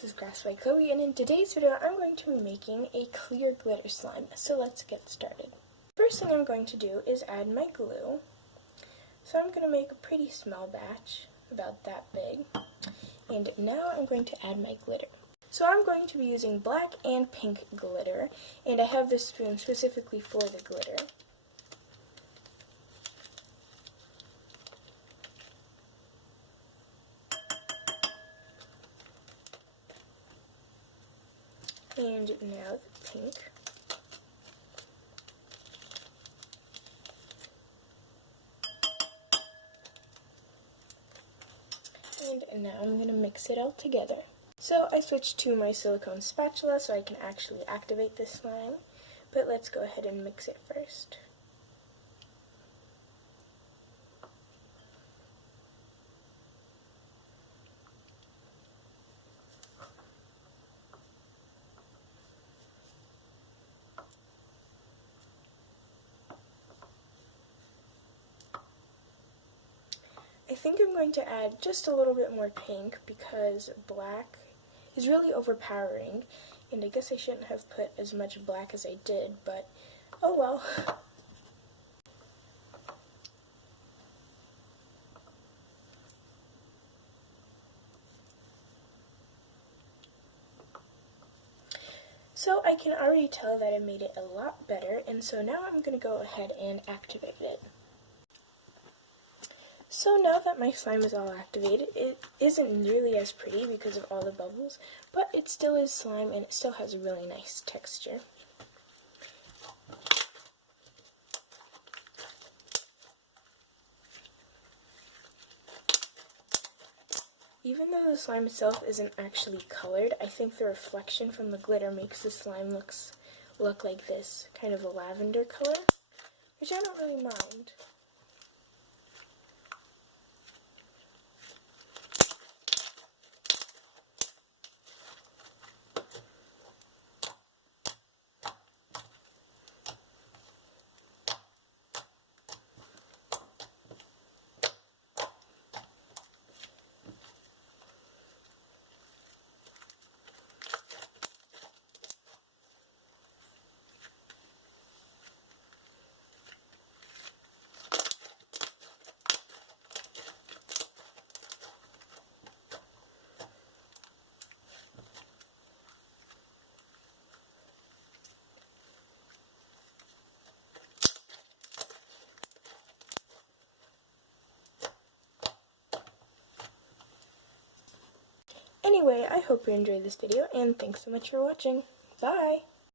this is Grass by Chloe, and in today's video I'm going to be making a clear glitter slime, so let's get started. First thing I'm going to do is add my glue. So I'm going to make a pretty small batch, about that big, and now I'm going to add my glitter. So I'm going to be using black and pink glitter, and I have this spoon specifically for the glitter. And now the pink. And now I'm going to mix it all together. So I switched to my silicone spatula so I can actually activate this slime, but let's go ahead and mix it first. I think I'm going to add just a little bit more pink because black is really overpowering, and I guess I shouldn't have put as much black as I did, but oh well. So I can already tell that I made it a lot better, and so now I'm going to go ahead and activate it. So now that my slime is all activated, it isn't nearly as pretty because of all the bubbles, but it still is slime and it still has a really nice texture. Even though the slime itself isn't actually colored, I think the reflection from the glitter makes the slime look like this, kind of a lavender color, which I don't really mind. Anyway, I hope you enjoyed this video, and thanks so much for watching. Bye!